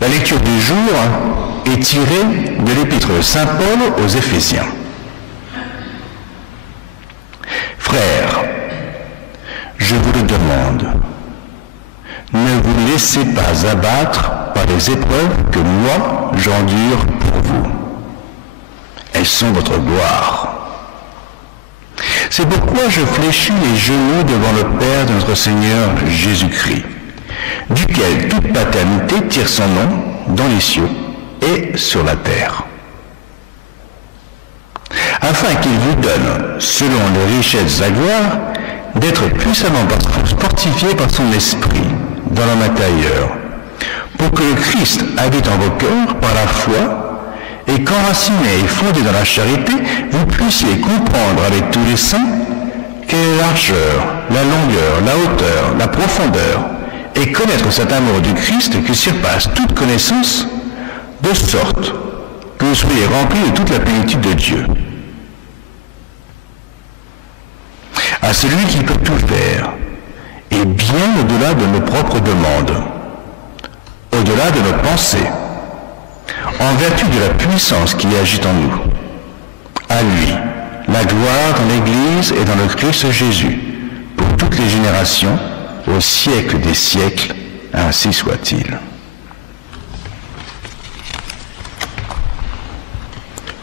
La lecture du jour est tirée de l'épître de Saint Paul aux Éphésiens. Frères, je vous le demande, ne vous laissez pas abattre par les épreuves que moi j'endure pour vous. Elles sont votre gloire. C'est pourquoi je fléchis les genoux devant le Père de notre Seigneur Jésus-Christ, duquel toute paternité tire son nom dans les cieux et sur la terre, afin qu'il vous donne, selon les richesses de sa gloire, d'être puissamment fortifié par son esprit dans l'homme intérieur, pour que le Christ habite en vos cœurs par la foi, et qu'enraciné et fondé dans la charité, vous puissiez comprendre avec tous les saints quelle est la largeur, la longueur, la hauteur, la profondeur, et connaître cet amour du Christ qui surpasse toute connaissance, de sorte que vous soyez remplis de toute la plénitude de Dieu. À celui qui peut tout faire, et bien au-delà de nos propres demandes, au-delà de nos pensées, en vertu de la puissance qui agit en nous. À lui, la gloire dans l'Église et dans le Christ Jésus, pour toutes les générations, au siècle des siècles, ainsi soit-il.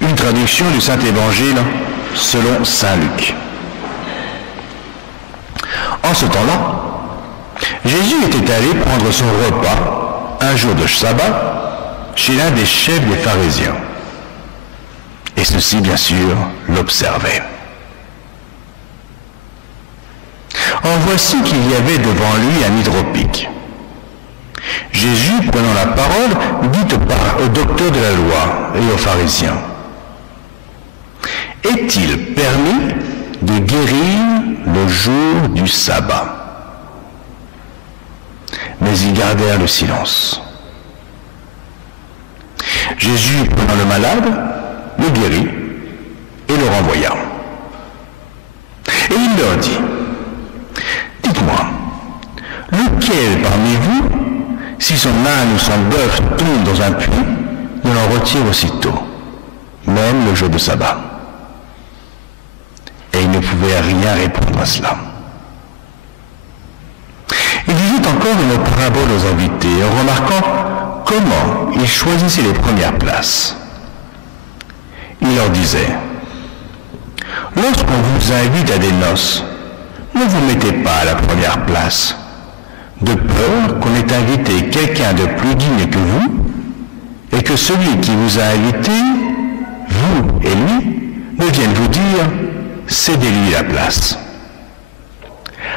Une traduction du Saint-Évangile selon Saint Luc. En ce temps-là, Jésus était allé prendre son repas un jour de sabbat chez l'un des chefs des pharisiens. Et ceux-ci, bien sûr, l'observaient. En voici qu'il y avait devant lui un hydropique. Jésus, prenant la parole, dit au docteur de la loi et aux pharisiens, « Est-il permis de guérir le jour du sabbat ?» Mais ils gardèrent le silence. Jésus, prenant le malade, le guérit et le renvoya. Et il leur dit, « Dites-moi, lequel parmi vous, si son âne ou son bœuf tombe dans un puits, ne l'en retire aussitôt, même le jour de sabbat ?» Et il ne pouvait rien répondre à cela. Il disait encore une parabole aux invités, en remarquant comment ils choisissaient les premières places. Il leur disait, « Lorsqu'on vous invite à des noces, ne vous mettez pas à la première place, de peur qu'on ait invité quelqu'un de plus digne que vous, et que celui qui vous a invité, vous et lui, ne vienne vous dire, cédez-lui la place.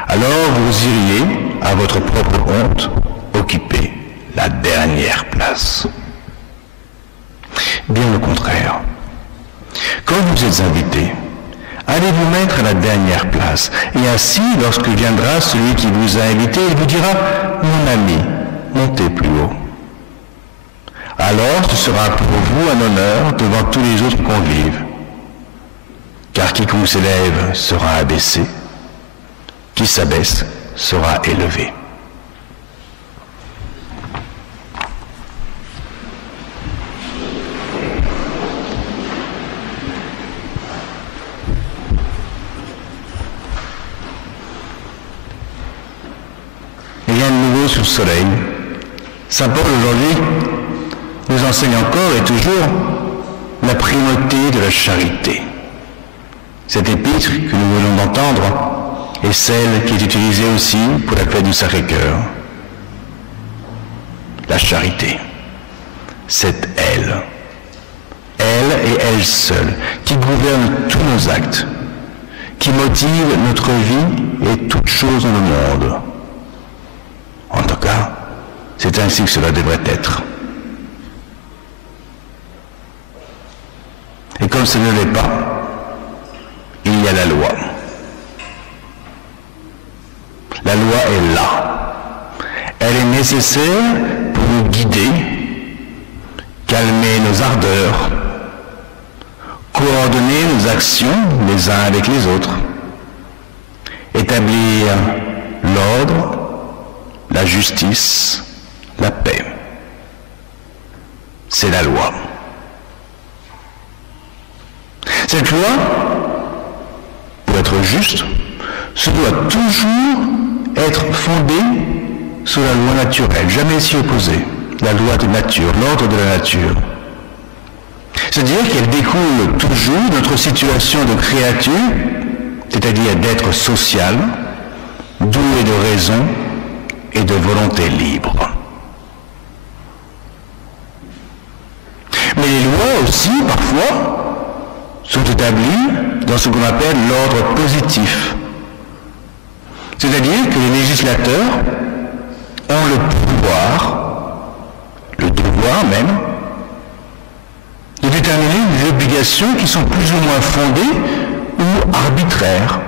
Alors vous iriez, à votre propre compte, occuper la dernière place. » Bien au contraire. Quand vous êtes invité, allez vous mettre à la dernière place, et ainsi, lorsque viendra celui qui vous a invité, il vous dira, « Mon ami, montez plus haut. » Alors ce sera pour vous un honneur devant tous les autres convives, car quiconque s'élève sera abaissé, qui s'abaisse sera élevé. Rien de nouveau sous le soleil. Saint Paul aujourd'hui nous enseigne encore et toujours la primauté de la charité. Cette épître que nous venons d'entendre est celle qui est utilisée aussi pour la fête du Sacré-Cœur. La charité, c'est elle et elle seule, qui gouverne tous nos actes, qui motive notre vie et toutes choses dans le monde. En tout cas, c'est ainsi que cela devrait être. Et comme ce ne l'est pas, il y a la loi. La loi est là. Elle est nécessaire pour nous guider, calmer nos ardeurs, coordonner nos actions les uns avec les autres, établir l'ordre, la justice, la paix. c'est la loi. Cette loi, pour être juste, se doit toujours être fondée sur la loi naturelle, jamais s'y opposer. La loi de nature, l'ordre de la nature. C'est-à-dire qu'elle découle toujours de notre situation de créature, c'est-à-dire d'être social, doué de raison et de volonté libre. Mais les lois aussi, parfois, sont établies dans ce qu'on appelle l'ordre positif. C'est-à-dire que les législateurs ont le devoir même, de déterminer des obligations qui sont plus ou moins fondées ou arbitraires,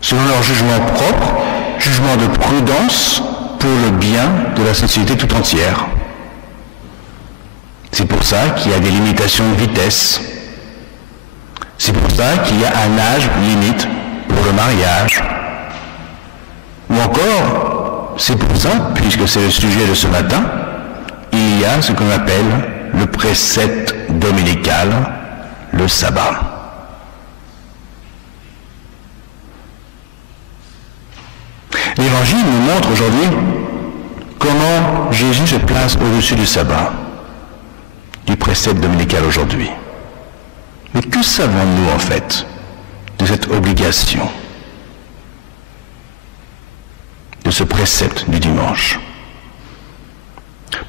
selon leur jugement propre, jugement de prudence pour le bien de la société tout entière. C'est pour ça qu'il y a des limitations de vitesse. C'est pour ça qu'il y a un âge limite pour le mariage. Ou encore, c'est pour ça, puisque c'est le sujet de ce matin, il y a ce qu'on appelle le précepte dominical, le sabbat. L'Évangile nous montre aujourd'hui comment Jésus se place au-dessus du sabbat, du précepte dominical aujourd'hui. Mais que savons-nous en fait de cette obligation, de ce précepte du dimanche?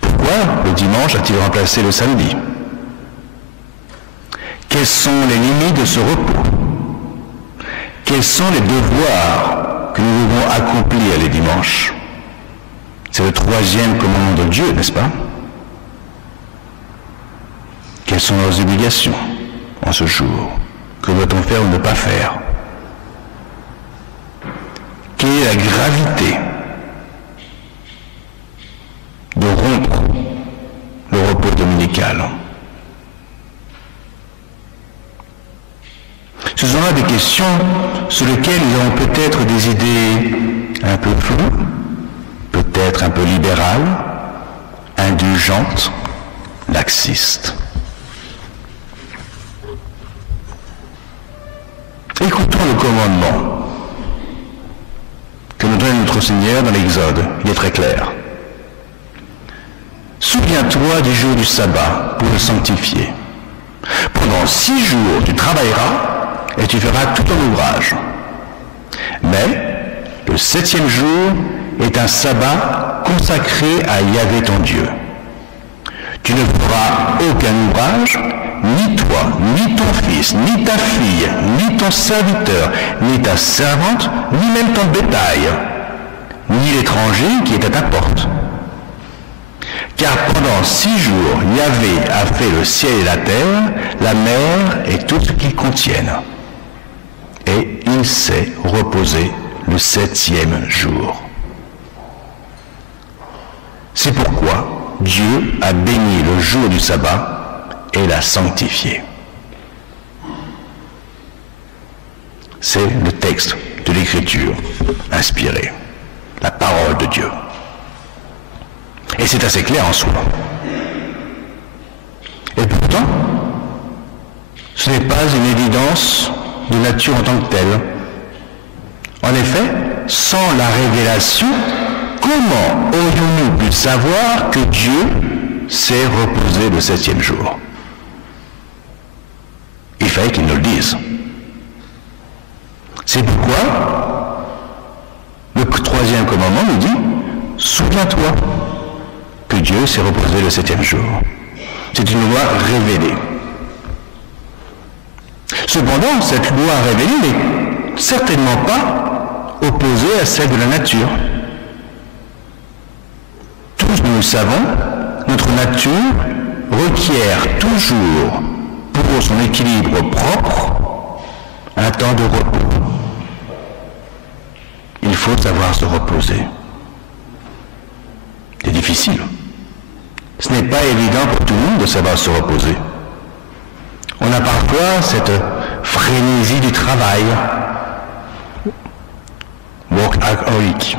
Pourquoi le dimanche a-t-il remplacé le samedi? Quelles sont les limites de ce repos? Quels sont les devoirs que nous devons accomplir les dimanches? C'est le troisième commandement de Dieu, n'est-ce pas? Quelles sont nos obligations en ce jour? Que doit-on faire ou ne pas faire? Quelle est la gravité de rompre le repos dominical? Ce sont là des questions sur lesquelles nous avons peut-être des idées un peu floues, peut-être un peu libérales, indulgentes, laxistes. Écoutons le commandement que nous donne notre Seigneur dans l'Exode. Il est très clair. Souviens-toi du jour du sabbat pour le sanctifier. Pendant 6 jours, tu travailleras et tu feras tout ton ouvrage. Mais le 7e jour est un sabbat consacré à Yahvé ton Dieu. Tu ne feras aucun ouvrage, ni toi, ni ton fils, ni ta fille, ni ton serviteur, ni ta servante, ni même ton bétail, ni l'étranger qui est à ta porte. Car pendant 6 jours, Yahvé a fait le ciel et la terre, la mer et tout ce qu'ils contiennent. Et il s'est reposé le 7e jour. C'est pourquoi Dieu a béni le jour du sabbat et l'a sanctifié. C'est le texte de l'Écriture inspiré, la parole de Dieu. Et c'est assez clair en soi. Et pourtant, ce n'est pas une évidence de nature en tant que telle. En effet, sans la révélation, comment aurions-nous pu savoir que Dieu s'est reposé le 7e jour? Il fallait qu'il nous le dise. C'est pourquoi le 3e commandement nous dit « Souviens-toi que Dieu s'est reposé le 7e jour. » C'est une loi révélée. Cependant, cette loi révélée n'est certainement pas opposée à celle de la nature. Tous nous le savons, notre nature requiert toujours, pour son équilibre propre, un temps de repos. Il faut savoir se reposer. C'est difficile. Ce n'est pas évident pour tout le monde de savoir se reposer. On a parfois cette frénésie du travail, workaholic.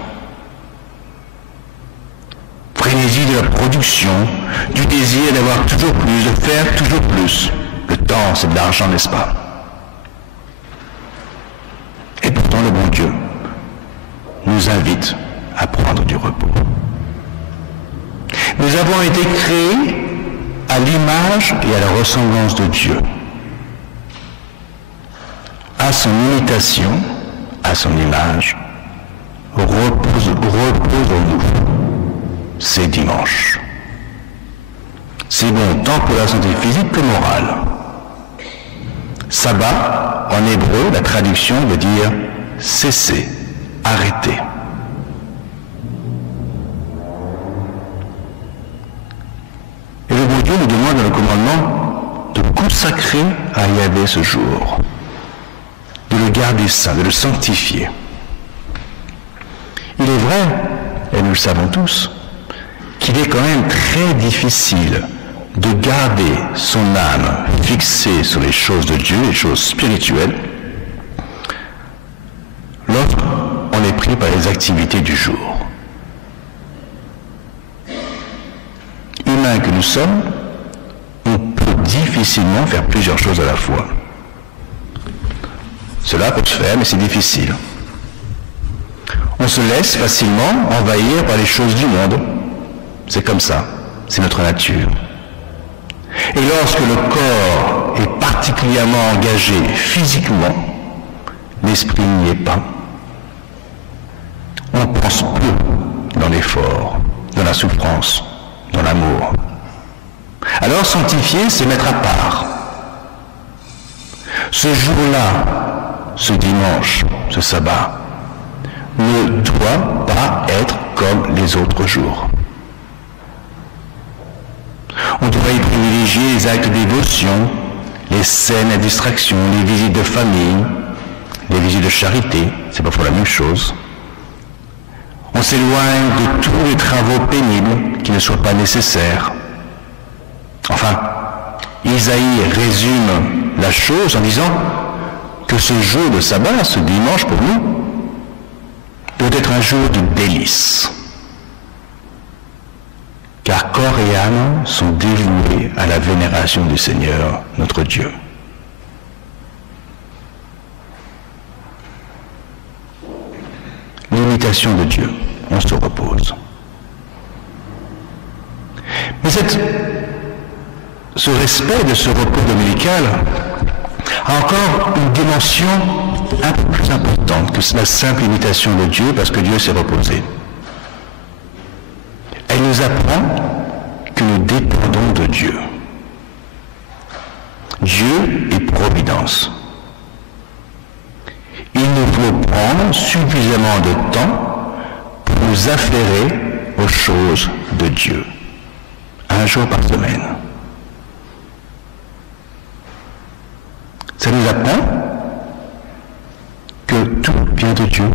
frénésie de la production, du désir d'avoir toujours plus, de faire toujours plus. Le temps, c'est de l'argent, n'est-ce pas? Et pourtant, le bon Dieu nous invite à prendre du repos. Nous avons été créés à l'image et à la ressemblance de Dieu. À son imitation, à son image, reposons-nous. C'est dimanche. C'est bon tant pour la santé physique que morale. Sabbat, en hébreu, la traduction veut dire cesser, arrêter. Et le bon Dieu nous demande dans le commandement de consacrer à Yahvé ce jour, de le garder saint, de le sanctifier. Il est vrai, et nous le savons tous, qu'il est quand même très difficile de garder son âme fixée sur les choses de Dieu, les choses spirituelles, lorsqu'on est pris par les activités du jour. Humains que nous sommes, on peut difficilement faire plusieurs choses à la fois. Cela peut se faire, mais c'est difficile. On se laisse facilement envahir par les choses du monde. C'est comme ça, c'est notre nature. Et lorsque le corps est particulièrement engagé physiquement, l'esprit n'y est pas. On pense peu dans l'effort, dans la souffrance, dans l'amour. Alors sanctifier, c'est mettre à part. Ce jour-là, ce dimanche, ce sabbat, ne doit pas être comme les autres jours. On doit y privilégier les actes de dévotion, les scènes à distraction, les visites de famille, les visites de charité, c'est parfois la même chose. On s'éloigne de tous les travaux pénibles qui ne soient pas nécessaires. Enfin, Isaïe résume la chose en disant que ce jour de sabbat, ce dimanche pour nous, doit être un jour de délice. Car corps et âme sont dévoués à la vénération du Seigneur, notre Dieu. L'imitation de Dieu, on se repose. Mais ce respect de ce repos dominical a encore une dimension un peu plus importante que la simple imitation de Dieu, parce que Dieu s'est reposé. Elle nous apprend que nous dépendons de Dieu. Dieu est providence. Il nous faut prendre suffisamment de temps pour nous affairer aux choses de Dieu. Un jour par semaine. Ça nous apprend que tout vient de Dieu.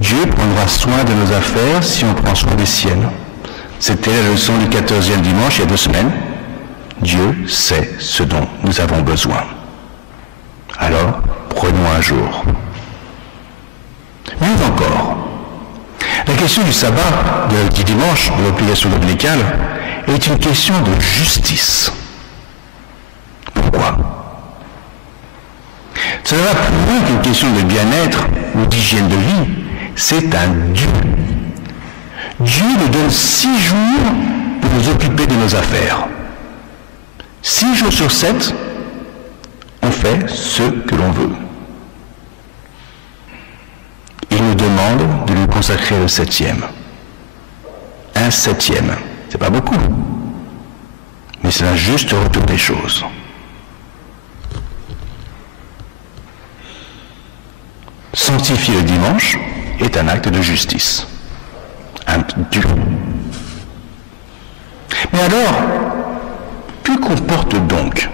Dieu prendra soin de nos affaires si on prend soin des siennes. C'était la leçon du 14e dimanche il y a 2 semaines. Dieu sait ce dont nous avons besoin. Alors, prenons un jour. Mieux encore, la question du sabbat, du dimanche, de l'obligation dominicale, est une question de justice. Pourquoi? Cela va plus loin qu'une question de bien-être ou d'hygiène de vie. C'est un dû. Dieu nous donne 6 jours pour nous occuper de nos affaires. 6 jours sur 7, on fait ce que l'on veut. Il nous demande de lui consacrer le 7e. Un 7e, c'est pas beaucoup, mais c'est un juste retour des choses. Sanctifier le dimanche est un acte de justice. Un dû. Mais alors, que comporte donc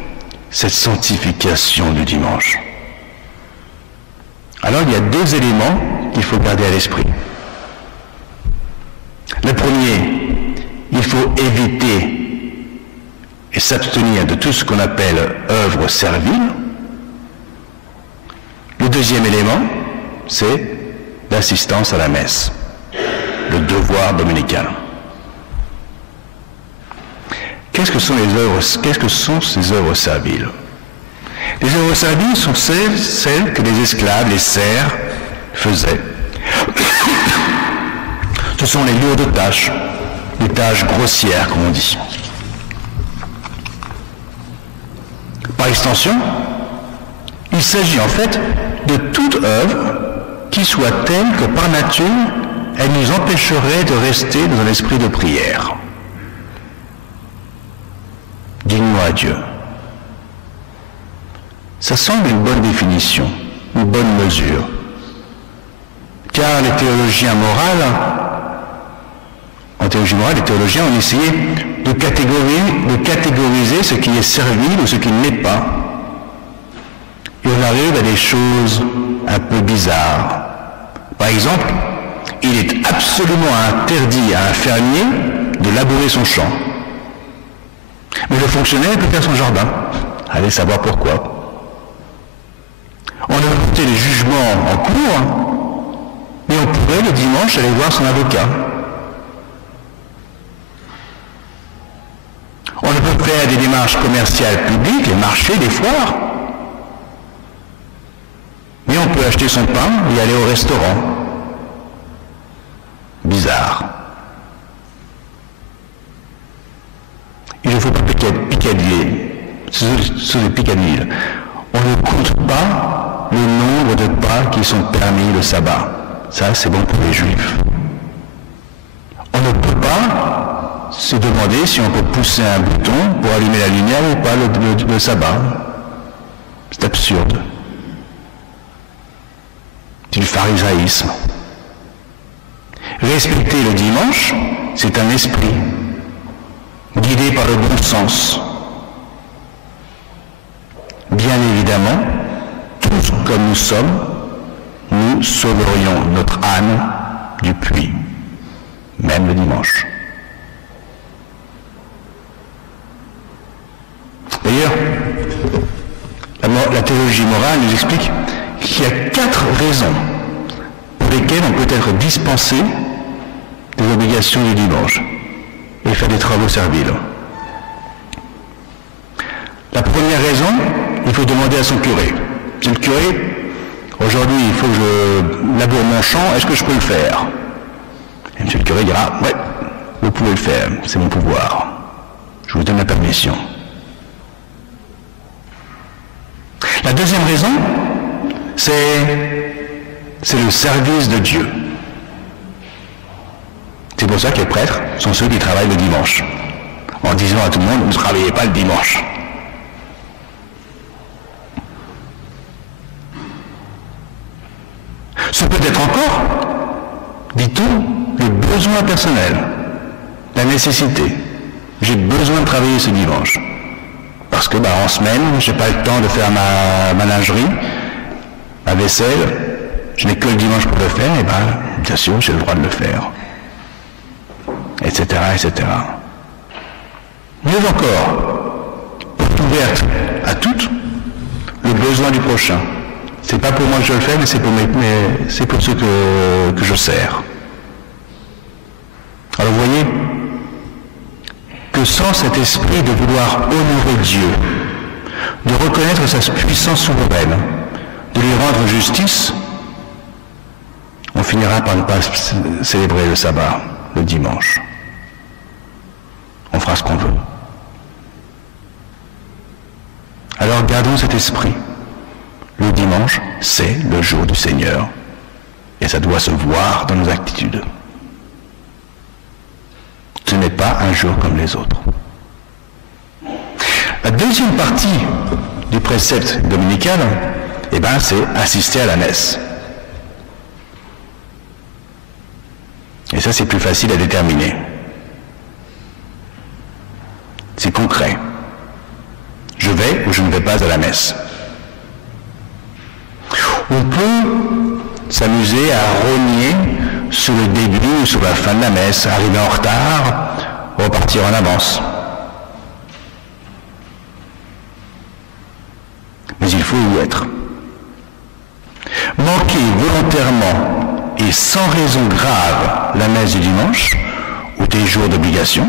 cette sanctification du dimanche? Alors, il y a 2 éléments qu'il faut garder à l'esprit. Le premier, il faut éviter et s'abstenir de tout ce qu'on appelle œuvre servile. Le deuxième élément, c'est l'assistance à la messe. le devoir dominical. Qu'est-ce que sont ces œuvres serviles? Les œuvres serviles sont celles que les esclaves, les serfs, faisaient. Ce sont les lourdes tâches, les tâches grossières, comme on dit. Par extension, il s'agit en fait de toute œuvre qui soit telle que par nature, elle nous empêcherait de rester dans un esprit de prière. Digne-moi à Dieu. Ça semble une bonne définition, une bonne mesure. Car les théologiens moraux, en théologie morale, les théologiens ont essayé de catégoriser ce qui est servile ou ce qui ne l'est pas. Et on arrive à des choses un peu bizarres. Par exemple, il est absolument interdit à un fermier de labourer son champ. Mais le fonctionnaire peut faire son jardin. Allez savoir pourquoi. On a voté les jugements en cours, mais on pourrait le dimanche aller voir son avocat. On ne peut faire des démarches commerciales publiques, les marchés, les foires. Mais on peut acheter son pain et aller au restaurant. Bizarre. Il ne faut pas picadiller. Ce sont des picadilles. On ne compte pas le nombre de pas qui sont permis le sabbat. Ça, c'est bon pour les juifs. On ne peut pas se demander si on peut pousser un bouton pour allumer la lumière ou pas le sabbat. C'est absurde. C'est du pharisaïsme. Respecter le dimanche, c'est un esprit, guidé par le bon sens. Bien évidemment, tous comme nous sommes, nous sauverions notre âme du puits, même le dimanche. D'ailleurs, la théologie morale nous explique qu'il y a 4 raisons pour lesquelles on peut être dispensé des obligations du dimanche et faire des travaux serviles. La première raison, il faut demander à son curé. Monsieur le curé, aujourd'hui il faut que je laboure mon champ, est-ce que je peux le faire? Et monsieur le curé dira, ouais, vous pouvez le faire, c'est mon pouvoir. Je vous donne la permission. La deuxième raison, c'est le service de Dieu. C'est pour ça que les prêtres sont ceux qui travaillent le dimanche, en disant à tout le monde, ne travaillez pas le dimanche. Ce peut être encore, dit-on, le besoin personnel, la nécessité. J'ai besoin de travailler ce dimanche. Parce que en semaine, je n'ai pas le temps de faire ma lingerie, ma vaisselle, je n'ai que le dimanche pour le faire, et bien sûr, j'ai le droit de le faire. Etc., etc. Mieux encore, porte ouverte à toutes, le besoin du prochain. C'est pas pour moi que je le fais, mais c'est pour ceux que je sers. Alors vous voyez que sans cet esprit de vouloir honorer Dieu, de reconnaître sa puissance souveraine, de lui rendre justice, on finira par ne pas célébrer le sabbat, le dimanche. On fera ce qu'on veut. Alors gardons cet esprit. Le dimanche, c'est le jour du Seigneur. Et ça doit se voir dans nos attitudes. Ce n'est pas un jour comme les autres. La deuxième partie du précepte dominical, c'est assister à la messe. Et ça, c'est plus facile à déterminer. C'est concret. Je vais ou je ne vais pas à la messe. On peut s'amuser à rogner sur le début ou sur la fin de la messe, arriver en retard, repartir en avance. Mais il faut y être. Manquer volontairement et sans raison grave la messe du dimanche ou des jours d'obligation,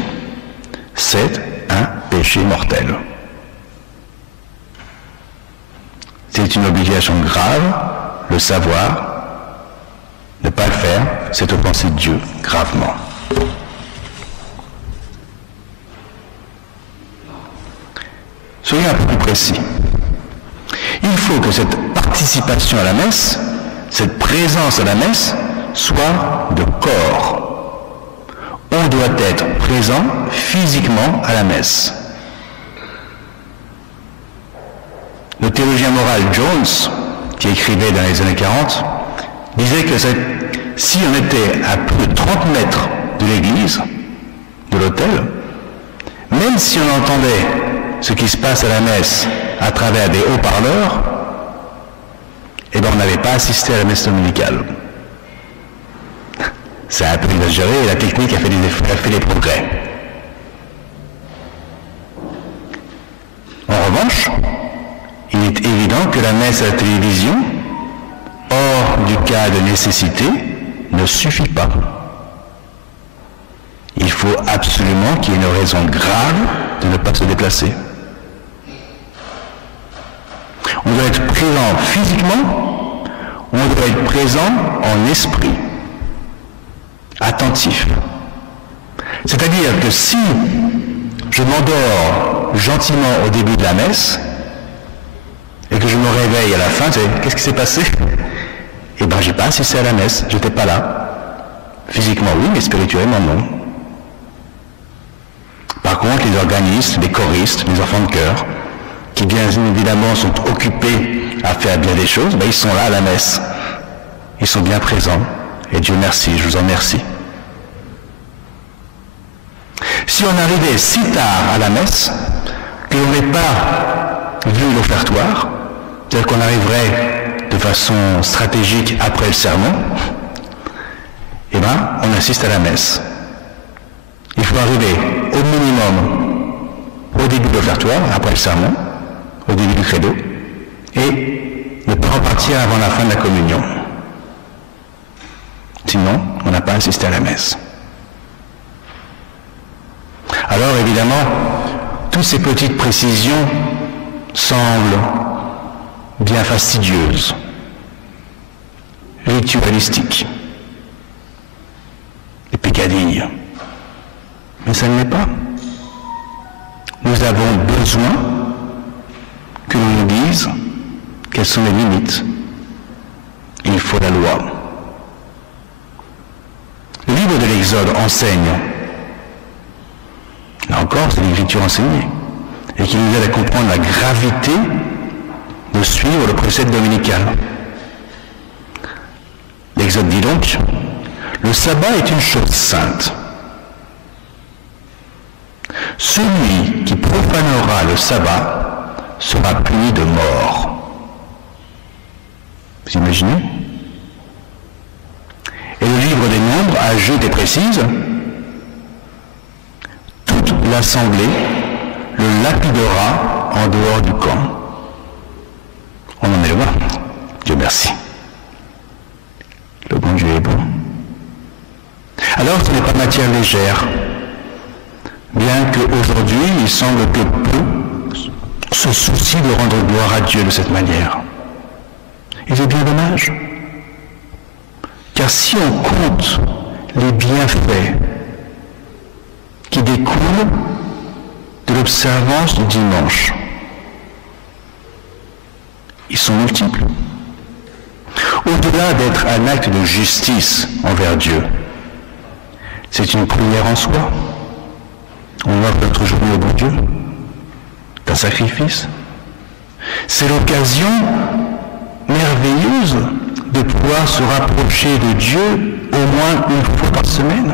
c'est un péché mortel. C'est une obligation grave, le savoir, ne pas le faire, c'est offenser Dieu gravement. Soyons un peu plus précis. Il faut que cette participation à la messe, cette présence à la messe, soit de corps. On doit être présent physiquement à la messe. Le théologien moral Jones, qui écrivait dans les années 40, disait que si on était à plus de 30 mètres de l'église, de l'autel, même si on entendait ce qui se passe à la messe à travers des haut-parleurs, eh bien on n'avait pas assisté à la messe dominicale. C'est un peu exagéré et la technique a fait des progrès. En revanche, il est évident que la messe à la télévision, hors du cas de nécessité, ne suffit pas. Il faut absolument qu'il y ait une raison grave de ne pas se déplacer. On doit être présent physiquement, on doit être présent en esprit, attentif. C'est-à-dire que si je m'endors gentiment au début de la messe, et que je me réveille à la fin, qu'est-ce qui s'est passé? Eh bien, j'ai pas assisté à la messe, j'étais pas là. Physiquement, oui, mais spirituellement, non. Par contre, les organistes, les choristes, les enfants de chœur, qui bien évidemment sont occupés à faire bien des choses, ben, ils sont là à la messe. Ils sont bien présents. Et Dieu merci, je vous en remercie. Si on arrivait si tard à la messe, que l'on n'ait pas vu l'offertoire, c'est-à-dire qu'on arriverait de façon stratégique après le sermon, eh bien, on assiste à la messe. Il faut arriver au minimum au début de l'offertoire, après le sermon, au début du credo, et ne pas repartir avant la fin de la communion. Sinon, on n'a pas assisté à la messe. Alors, évidemment, toutes ces petites précisions semblent bien fastidieuses, ritualistiques, des pécadilles. Mais ça ne l'est pas. Nous avons besoin que l'on nous dise quelles sont les limites. Il faut la loi. Le livre de l'Exode enseigne, là encore, c'est l'Écriture enseignée, et qui nous aide à comprendre la gravité de suivre le précepte dominical. L'Exode dit donc, le sabbat est une chose sainte. Celui qui profanera le sabbat sera puni de mort. Vous imaginez? Et le livre des Nombres ajoute et précise, toute l'assemblée le lapidera en dehors du camp. On en est loin. Dieu merci. Le bon Dieu est bon. Alors ce n'est pas matière légère, bien qu'aujourd'hui il semble que peu se soucient de rendre gloire à Dieu de cette manière. Et c'est bien dommage. Car si on compte les bienfaits qui découlent de l'observance du dimanche, ils sont multiples. Au-delà d'être un acte de justice envers Dieu, c'est une prière en soi. On offre notre journée au bon Dieu, d'un sacrifice. C'est l'occasion merveilleuse de pouvoir se rapprocher de Dieu au moins une fois par semaine.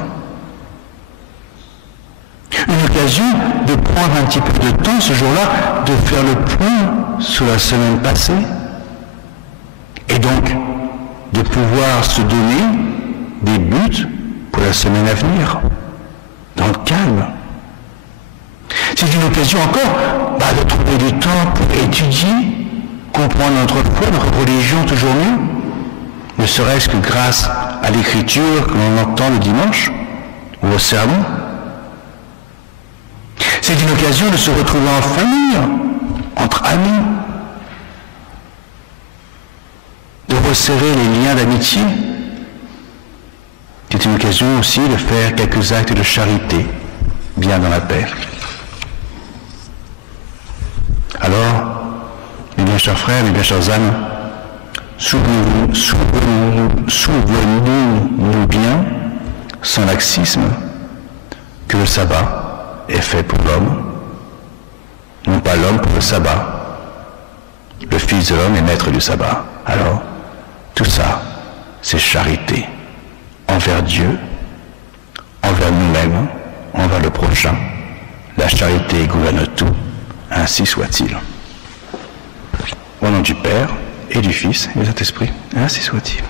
Une occasion de prendre un petit peu de temps ce jour-là, de faire le point sur la semaine passée, et donc de pouvoir se donner des buts pour la semaine à venir, dans le calme. C'est une occasion encore de trouver du temps pour étudier, comprendre notre foi, notre religion toujours mieux, ne serait-ce que grâce à l'écriture que l'on entend le dimanche ou au sermon. C'est une occasion de se retrouver en famille, entre amis, de resserrer les liens d'amitié. C'est une occasion aussi de faire quelques actes de charité, bien dans la paix. Alors, mes bien chers frères, mes bien chères âmes, souvenons-nous bien, sans laxisme, que le sabbat est fait pour l'homme, non pas l'homme pour le sabbat. Le Fils de l'homme est maître du sabbat. Alors, tout ça, c'est charité envers Dieu, envers nous-mêmes, envers le prochain. La charité gouverne tout, ainsi soit-il. Au nom du Père, et du Fils, et du Saint-Esprit, ainsi soit-il.